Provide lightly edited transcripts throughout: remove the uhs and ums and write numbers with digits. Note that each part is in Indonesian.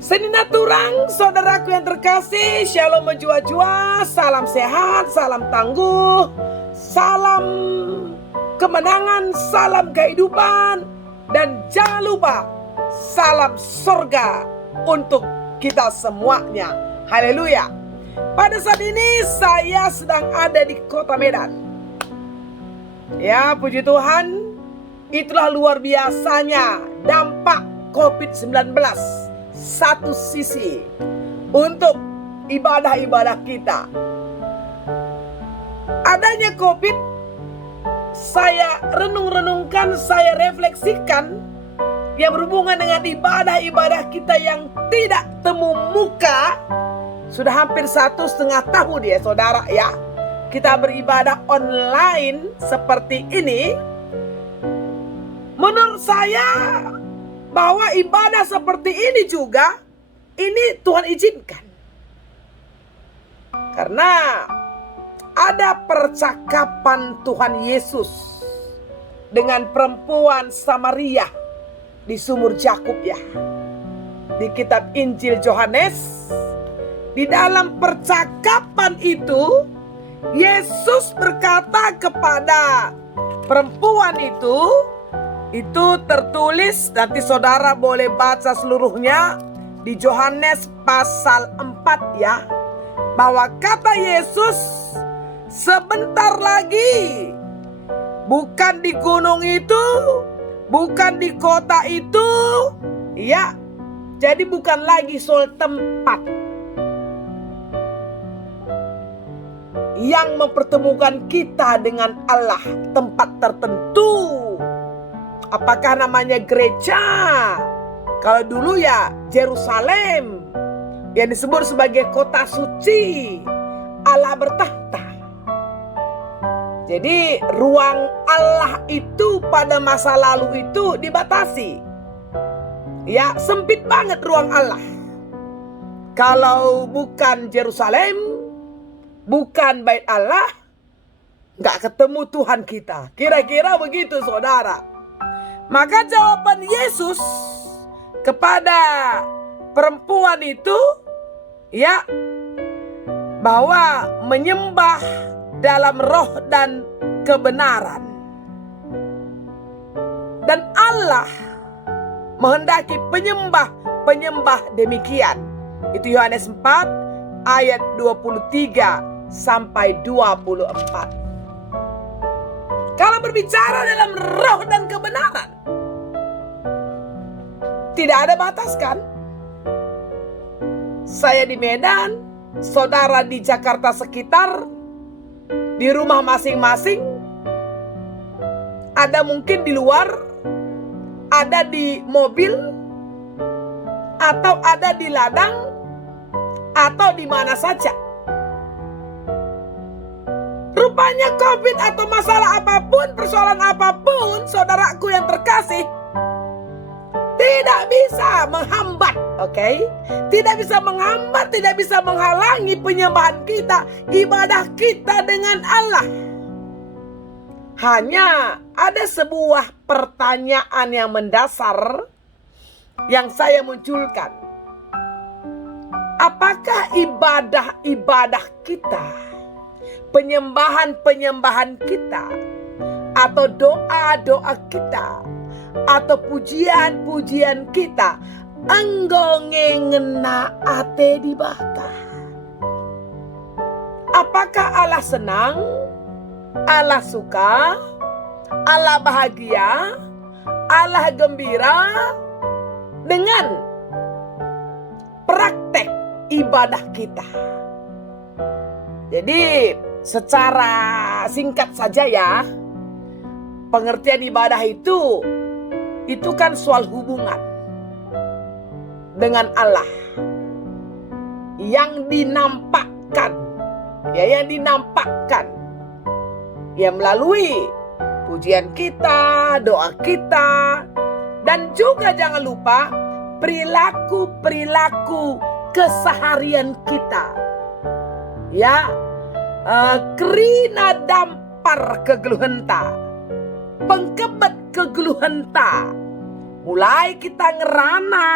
Seninaturang, saudaraku yang terkasih, shalom menjua-jua, salam sehat, salam tangguh, salam kemenangan, salam kehidupan, dan jangan lupa salam surga untuk kita semuanya. Haleluya. Pada saat ini saya sedang ada di kota Medan. Ya, puji Tuhan, itulah luar biasanya dampak COVID-19. Satu sisi untuk ibadah-ibadah kita. Adanya COVID, saya renung-renungkan, saya refleksikan yang berhubungan dengan ibadah-ibadah kita yang tidak temu muka. Sudah hampir 1,5 tahun ya saudara ya, kita beribadah online seperti ini. Menurut saya bahwa ibadah seperti ini juga, ini Tuhan izinkan. Karena ada percakapan Tuhan Yesus dengan perempuan Samaria di sumur Yakub ya. Di kitab Injil Yohanes, di dalam percakapan itu, Yesus berkata kepada perempuan itu tertulis, nanti saudara boleh baca seluruhnya di Yohanes pasal 4 ya, bahwa kata Yesus, sebentar lagi, bukan di gunung itu, bukan di kota itu, ya, jadi bukan lagi soal tempat yang mempertemukan kita dengan Allah, tempat tertentu. Apakah namanya gereja? Kalau dulu ya Yerusalem, yang disebut sebagai kota suci, Allah bertahta. Jadi ruang Allah itu pada masa lalu itu dibatasi. Ya, sempit banget ruang Allah. Kalau bukan Yerusalem, bukan bait Allah, gak ketemu Tuhan kita. Kira-kira begitu saudara. Maka jawaban Yesus kepada perempuan itu, ya, bahwa menyembah dalam roh dan kebenaran. Dan Allah menghendaki penyembah demikian. Itu Yohanes 4 ayat 23 sampai 24. Kalau berbicara dalam roh dan kebenaran, tidak ada batas kan? Saya di Medan, saudara di Jakarta sekitar, di rumah masing-masing, ada mungkin di luar, ada di mobil, atau ada di ladang, atau di mana saja. Rupanya COVID atau masalah apapun, persoalan apapun, saudaraku yang terkasih, tidak bisa menghambat, oke? Tidak bisa menghambat, tidak bisa menghalangi penyembahan kita, ibadah kita dengan Allah. Hanya ada sebuah pertanyaan yang mendasar yang saya munculkan. Apakah ibadah-ibadah kita, penyembahan-penyembahan kita, atau doa-doa kita, atau pujian-pujian kita, enggone ngena ate dibakar? Apakah Allah senang? Allah suka? Allah bahagia? Allah gembira dengan praktek ibadah kita? Jadi secara singkat saja ya, pengertian ibadah itu kan soal hubungan dengan Allah yang dinampakkan, ya melalui pujian kita, doa kita, dan juga jangan lupa perilaku keseharian kita. Ya, kerina dampar kegeluhenta, pengkebet kegeluhenta. Mulai kita ngerana,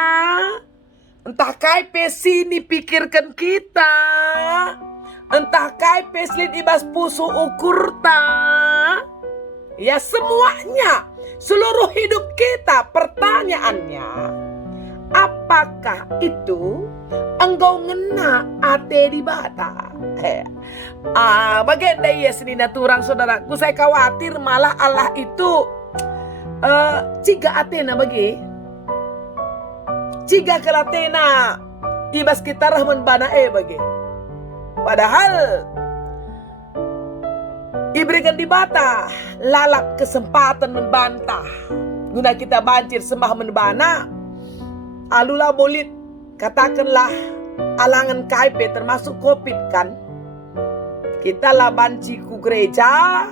Entah kai pesini pikirkan kita. Entah kai peslin ibas pusu ukur ta. Ya semuanya, seluruh hidup kita, pertanyaannya, apakah itu engkau ngena ate di bata? Bagian dari senina turang saudaraku, saya khawatir malah Allah itu ciga atena bagi. Ciga kelatena ibas kita rahman bana bagi. Padahal diberikan di bata lalak kesempatan membantah. Guna kita banjir sembah menbana. Alulah bolit katakanlah alangan KIP termasuk COVID kan. Kita lah banci ku gereja,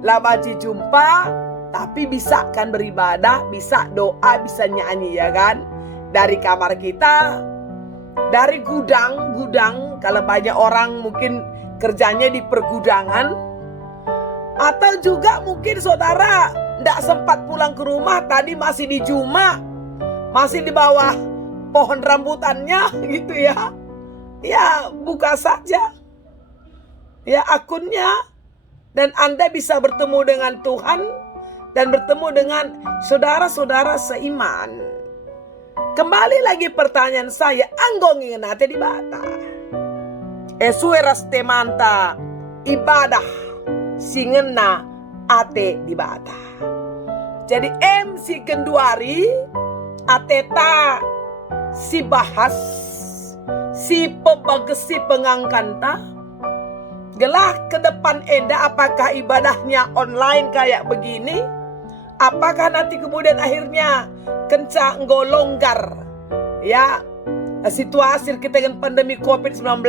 lah banci jumpa, tapi bisa kan beribadah, bisa doa, bisa nyanyi ya kan. Dari kamar kita, dari gudang, kalau banyak orang mungkin kerjanya di pergudangan. Atau juga mungkin saudara tidak sempat pulang ke rumah, tadi masih di Juma, masih di bawah pohon rambutannya gitu ya. Ya buka saja ya akunnya, dan Anda bisa bertemu dengan Tuhan dan bertemu dengan saudara-saudara seiman. Kembali lagi pertanyaan saya, anggong ingin hati di bata. Esueras temanta ibadah singena ate di bata. Jadi MC Kenduari ateta si bahas si pebagesi pengangkanta gelah ke depan enda, apakah ibadahnya online kayak begini, apakah nanti kemudian akhirnya kencang longgar ya situasi kita dengan pandemi COVID-19.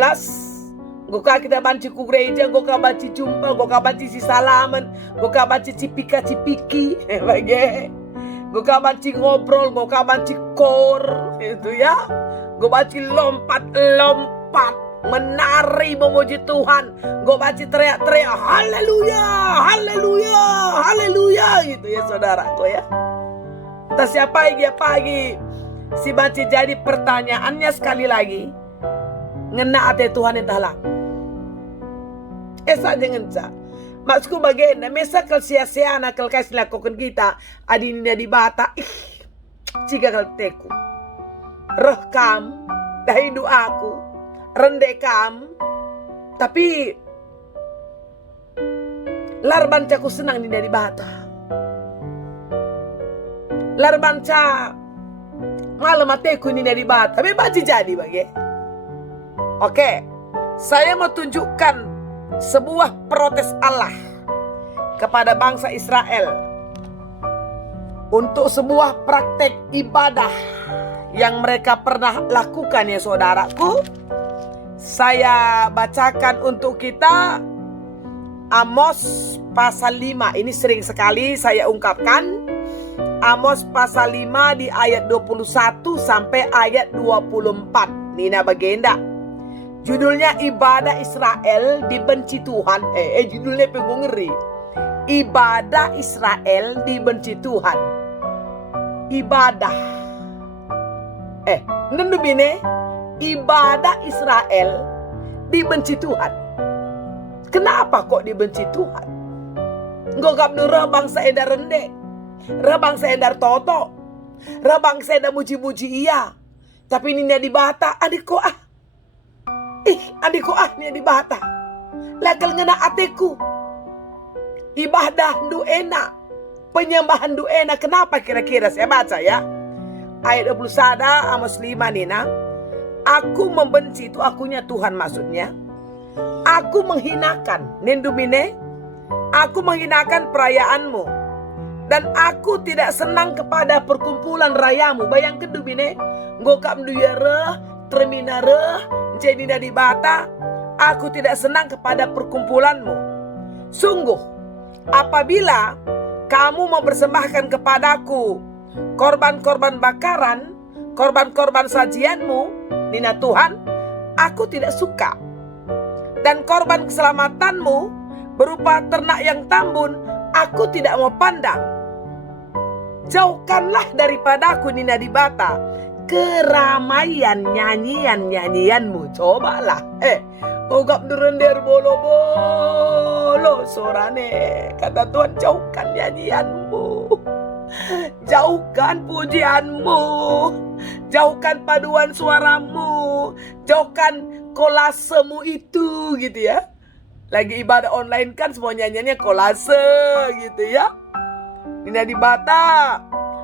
Goka kita banci ku gereja, goka banci jumpa, goka banci si salaman, goka banci cipika cipiki, bagi, goka banci ngobrol, goka banci kor, itu ya, goka banci lompat, menari memuji Tuhan, goka banci teriak-teriak, haleluya, haleluya, haleluya, gitu ya saudaraku ya. Entah siapa pagi si banci, jadi pertanyaannya sekali lagi, ngena ate Tuhan entahlah. Esa jangan sa. Maksudku bagaimana mesa kal sia-sia na kal kasih lakukan kita adinnya di bata. Jika kal teku. Rekam dahi doaku, rendekam. Tapi larban caku senang di bata. Larban ca malam mateku ni di bata. Tapi baca jadi bagi. Oke, saya mau tunjukkan sebuah protes Allah kepada bangsa Israel untuk sebuah praktek ibadah yang mereka pernah lakukan ya saudaraku. Saya bacakan untuk kita Amos pasal 5. Ini sering sekali saya ungkapkan. Amos pasal 5 di ayat 21 sampai ayat 24. Nina bagenda. Judulnya ibadah Israel dibenci Tuhan. Judulnya pengen ngeri. Ibadah Israel dibenci Tuhan. Ibadah. Nendubine. Ibadah Israel dibenci Tuhan. Kenapa kok dibenci Tuhan? Ngogap nurah bangsa eda rende. Rah bangsa eda toto. Rah bangsa eda muji-muji iya. Tapi ini di bata adikku adikku nih di bata. Lagal ngena ateku. Ibadah duena. Penyembahan duena. Kenapa kira-kira saya baca ya. Ayat 21 Amos 5 Nina. Aku membenci, itu akunya Tuhan maksudnya. Aku menghinakan. Nindumine. Aku menghinakan perayaanmu. Dan aku tidak senang kepada perkumpulan rayamu. Bayangkan dumine. Ngokam duyere. Terminare. Jadi dari bata, aku tidak senang kepada perkumpulanmu. Sungguh, apabila kamu mempersembahkan kepadaku korban-korban bakaran, korban-korban sajianmu, Nina Tuhan, aku tidak suka. Dan korban keselamatanmu berupa ternak yang tambun, aku tidak mau pandang. Jauhkanlah daripadaku Nina di bata. keramaian nyanyianmu. Cobalah. Ogap derender bolo-bolo sorane. Kata Tuhan, jauhkan nyanyianmu. Jauhkan pujianmu. Jauhkan paduan suaramu. Jauhkan kolasemu itu gitu ya. Lagi ibadah online kan semua nyanyiannya kolase gitu ya. Nina di Bata,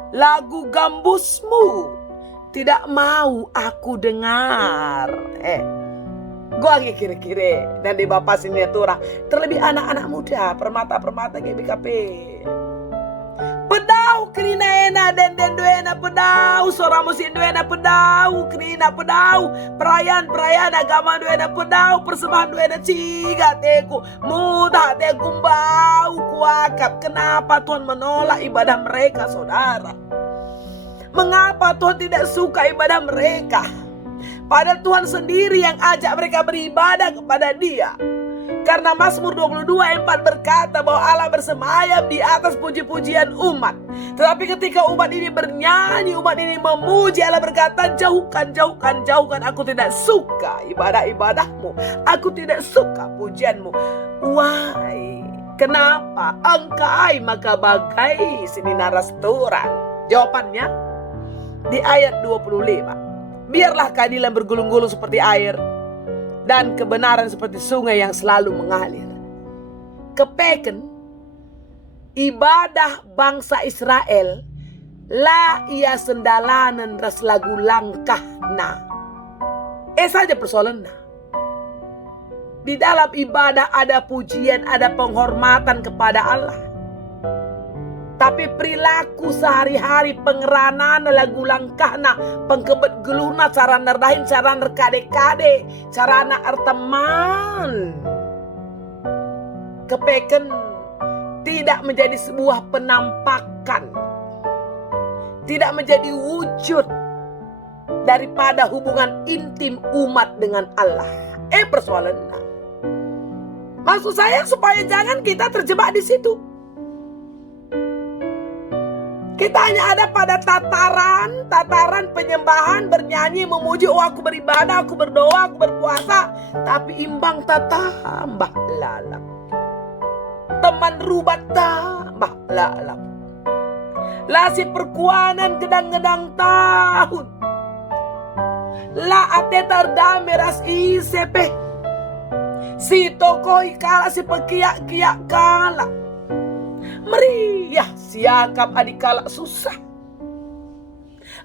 lagu gambusmu tidak mau aku dengar. Gua lagi kira-kira dan di Bapak Siniatura. Terlebih anak-anak muda, permata-permata GBKP. Pedau kerina ena den duena pedau sora musin duena pedau kerina pedau perayaan agama duena pedau persembahan duena ciga teku muda teku bau kuakap. Kenapa Tuhan menolak ibadah mereka, saudara? Mengapa Tuhan tidak suka ibadah mereka? Padahal Tuhan sendiri yang ajak mereka beribadah kepada Dia. Karena Mazmur 22:4 berkata bahwa Allah bersemayam di atas puji-pujian umat. Tetapi ketika umat ini bernyanyi, umat ini memuji, Allah berkata, jauhkan aku tidak suka ibadah-ibadahmu. Aku tidak suka pujianmu. Why? Kenapa? Engkai maka bagai sininaras turang. Jawabannya di ayat 25. Biarlah keadilan bergulung-gulung seperti air dan kebenaran seperti sungai yang selalu mengalir. Kepeken ibadah bangsa Israel la ia sendalanen ras lagu langkah na. Saja persoalan. Di dalam ibadah ada pujian, ada penghormatan kepada Allah. Tapi perilaku sehari-hari pengerana lagu langkahna, pengkebet geluna, cara nerdahin, cara nerkade-kade, cara nak arteman. Kepeken tidak menjadi sebuah penampakan, tidak menjadi wujud daripada hubungan intim umat dengan Allah. Persoalannya. Maksud saya supaya jangan kita terjebak di situ. Kita hanya ada pada tataran penyembahan, bernyanyi, memuji, aku beribadah, aku berdoa, aku berpuasa. Tapi imbang tak tambah lalap. Teman rubat tambah lalap. Lasi perkuanan gedang-gedang tahun. La ate tardame ras isepe. Si tokoi kala si pekiak-kiak kala. Meriah siakap adikala susah.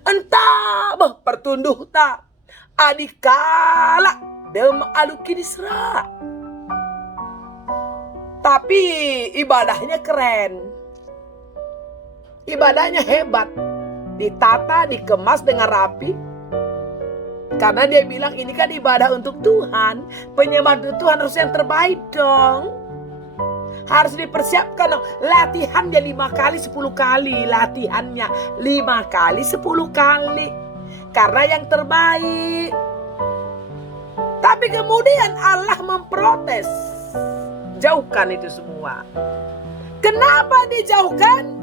Entah pertunduh tak adikala dem aluki disra. Tapi ibadahnya keren. Ibadahnya hebat. Ditata, dikemas dengan rapi. Karena dia bilang ini kan ibadah untuk Tuhan. Penyembahan untuk Tuhan harus yang terbaik dong. Harus dipersiapkan dong. Latihannya 5 kali 10 kali. Latihannya 5 kali 10 kali. Karena yang terbaik. Tapi kemudian Allah memprotes. Jauhkan itu semua. Kenapa dijauhkan?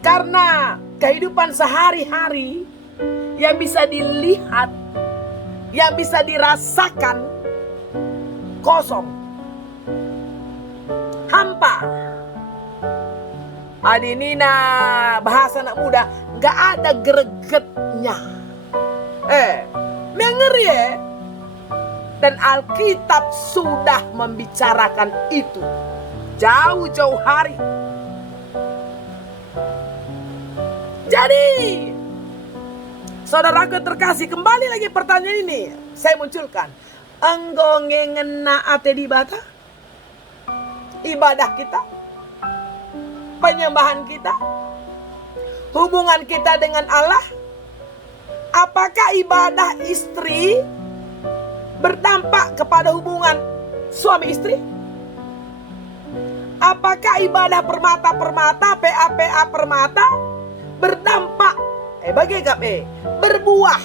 Karena kehidupan sehari-hari yang bisa dilihat, yang bisa dirasakan kosong, hampa. Adinina bahasa anak muda, gak ada gregetnya. Ngeri ya. Dan Alkitab sudah membicarakan itu jauh-jauh hari. Jadi saudaraku terkasih, kembali lagi pertanyaan ini saya munculkan. Enggo ngena ate di bata? Ibadah kita, penyembahan kita, hubungan kita dengan Allah. Apakah ibadah istri berdampak kepada hubungan suami istri? Apakah ibadah permata-permata, PA-PA permata berdampak berbuah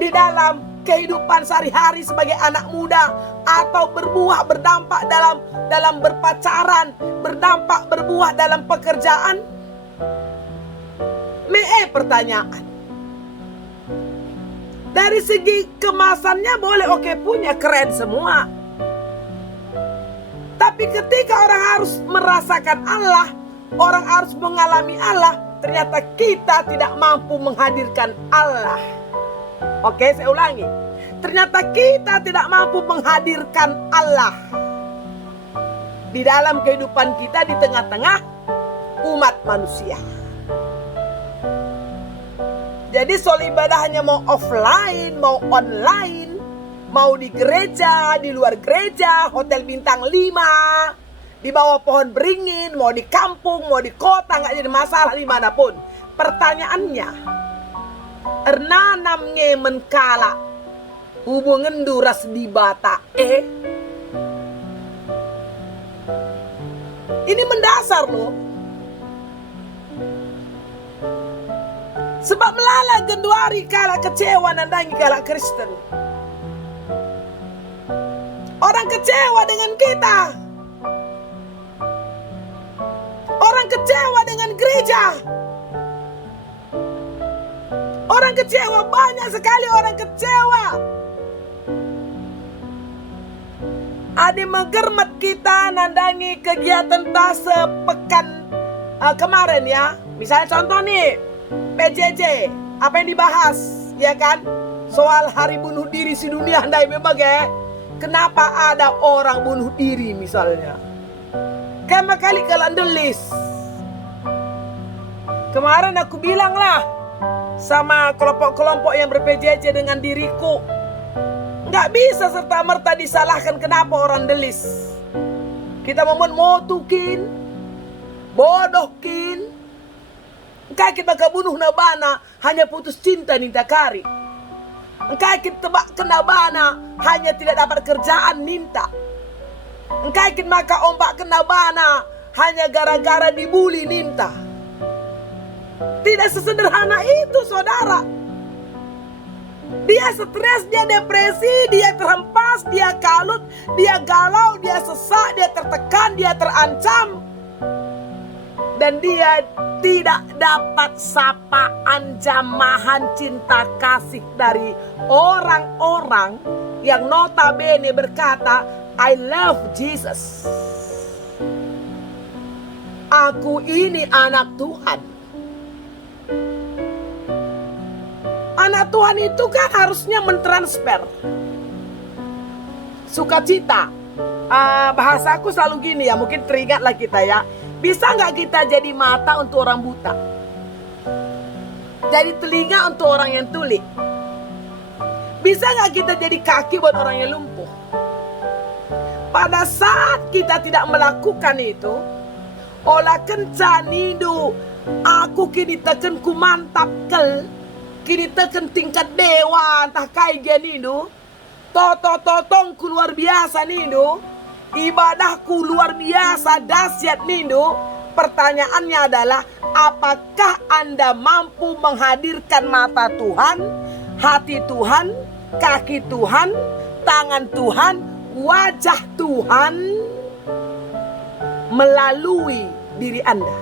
di dalam kehidupan sehari-hari sebagai anak muda, atau berbuah berdampak dalam berpacaran, berdampak berbuah dalam pekerjaan? pertanyaan. Dari segi kemasannya boleh oke punya, keren semua. Tapi ketika orang harus merasakan Allah, orang harus mengalami Allah, ternyata kita tidak mampu menghadirkan Allah. Oke, saya ulangi. Ternyata kita tidak mampu menghadirkan Allah di dalam kehidupan kita di tengah-tengah umat manusia. Jadi soal ibadahnya mau offline, mau online, mau di gereja, di luar gereja, hotel bintang 5, di bawah pohon beringin, mau di kampung, mau di kota, gak jadi masalah dimanapun. Pertanyaannya, erna namnge menkala hubungan duras di bata ini mendasar loh. Sebab melala genduari kala kecewa nandangi kala Kristen. Orang kecewa dengan kita. Orang kecewa dengan gereja. Orang kecewa, banyak sekali orang kecewa. Ada mengermet kita nandangi kegiatan sepekan kemarin ya. Misalnya contoh nih, PJJ, apa yang dibahas, ya kan? Soal hari bunuh diri sedunia, andai berbagai. Kenapa ada orang bunuh diri misalnya? Kema kali kalian delis. Kemarin aku bilang lah sama kelompok-kelompok yang ber-PJJ dengan diriku, nggak bisa serta-merta disalahkan kenapa orang delis. Kita motukin, bodohkin. Engkau kita kebunuh nabana hanya putus cinta ninta kari. Engkau kita tebak kenabana hanya tidak dapat kerjaan ninta. Engkau kita maka ombak kenabana hanya gara-gara dibully ninta. Tidak sesederhana itu, saudara. Dia stres, dia depresi, dia terhempas, dia kalut, dia galau, dia sesak, dia tertekan, dia terancam. Dan dia tidak dapat sapaan jamahan cinta kasih dari orang-orang yang notabene berkata, I love Jesus. Aku ini anak Tuhan. Anak Tuhan itu kan harusnya mentransfer sukacita. Bahasaku selalu gini ya, mungkin teringatlah kita ya. Bisa gak kita jadi mata untuk orang buta? Jadi telinga untuk orang yang tuli? Bisa gak kita jadi kaki buat orang yang lumpuh? Pada saat kita tidak melakukan itu, olah kencan hidup, aku kini teken ku mantap kel, kini teken tingkat dewa, entah kaigen itu, totong-totongku luar biasa nido, ibadahku luar biasa dahsyat nido. Pertanyaannya adalah, apakah Anda mampu menghadirkan mata Tuhan, hati Tuhan, kaki Tuhan, tangan Tuhan, wajah Tuhan melalui diri Anda?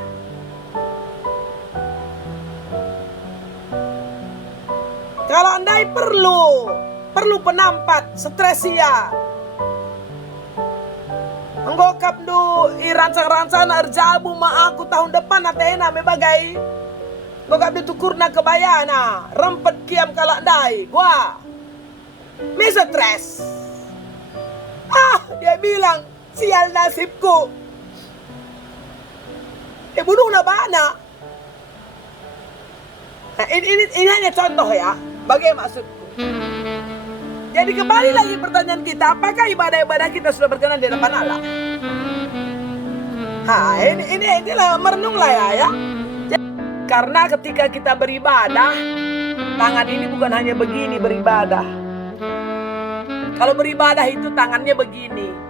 Kalau Anda perlu penampat stresia, anggokap du irancang-rancang erjabu ma aku tahun depan atena mebagai anggokap du tukurna kebayana rempet kiam kalak dai gua me stres. Dia bilang sial nasibku, bunuh na bana. Nah, ini hanya contoh ya, bagaimana maksudku. Jadi kembali lagi pertanyaan kita, apakah ibadah-ibadah kita sudah berkenan di hadapan Allah? Inilah merenung lah ya. Karena ketika kita beribadah, tangan ini bukan hanya begini beribadah. Kalau beribadah itu tangannya begini.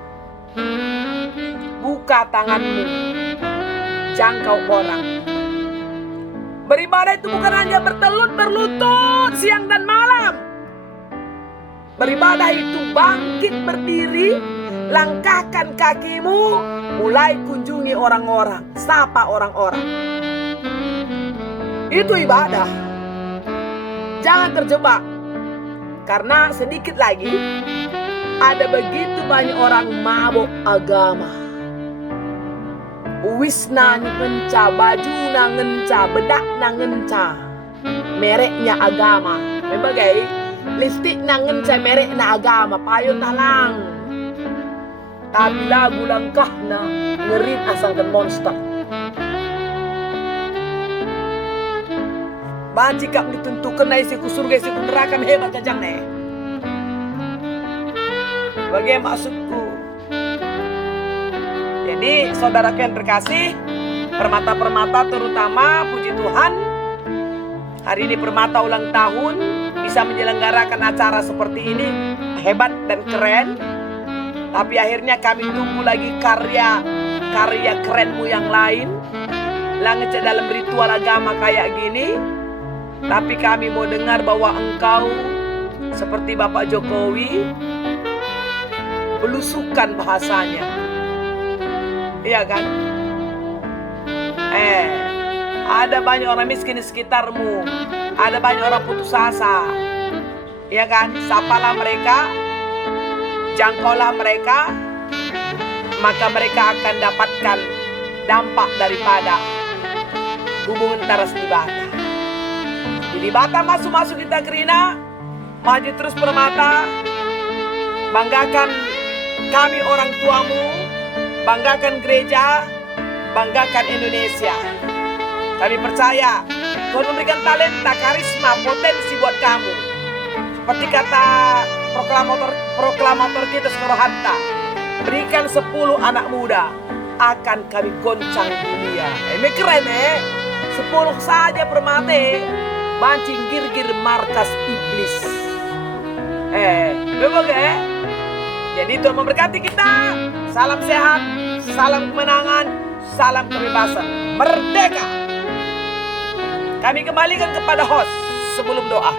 Buka tanganmu, jangkau orang. Beribadah itu bukan hanya berlutut siang dan malam. Beribadah itu bangkit berdiri, langkahkan kakimu, mulai kunjungi orang-orang, sapa orang-orang. Itu ibadah. Jangan terjebak. Karena sedikit lagi ada begitu banyak orang mabuk agama. Wisna ngenca, baju ngenca, bedak ngenca. Mereknya agama. Membagai lipstick ngenca mereknya agama, payun talang. Tapi lagu langkah na ngerit asangkan monster. Banci kap ditentukan na isi ku surga isi ku neraka hebat kajang ne. Bagaimana maksudku? Jadi saudaraku yang terkasih, Permata-Permata terutama puji Tuhan, hari ini Permata ulang tahun bisa menyelenggarakan acara seperti ini, hebat dan keren. Tapi akhirnya kami tunggu lagi karya kerenmu yang lain. Langit dalam ritual agama kayak gini. Tapi kami mau dengar bahwa engkau seperti Bapak Jokowi belusukan bahasanya. Iya kan? Ada banyak orang miskin di sekitarmu. Ada banyak orang putus asa. Iya kan? Sapalah mereka, jangkaulah mereka, maka mereka akan dapatkan dampak daripada hubungan taras di Bata. Di Bata masuk kita Krina, maju terus Permata, banggakan kami orang tuamu, banggakan gereja, banggakan Indonesia. Kami percaya Tuhan memberikan talenta, karisma, potensi buat kamu. Seperti kata proklamator kita Sukarno-Hatta, berikan 10 anak muda, akan kami goncang dunia. Ini keren 10 saja Permata, mancing gir-gir markas iblis. Betul Jadi Tuhan memberkati kita. Salam sehat, salam kemenangan, salam kebebasan, merdeka. Kami kembalikan kepada host sebelum doa.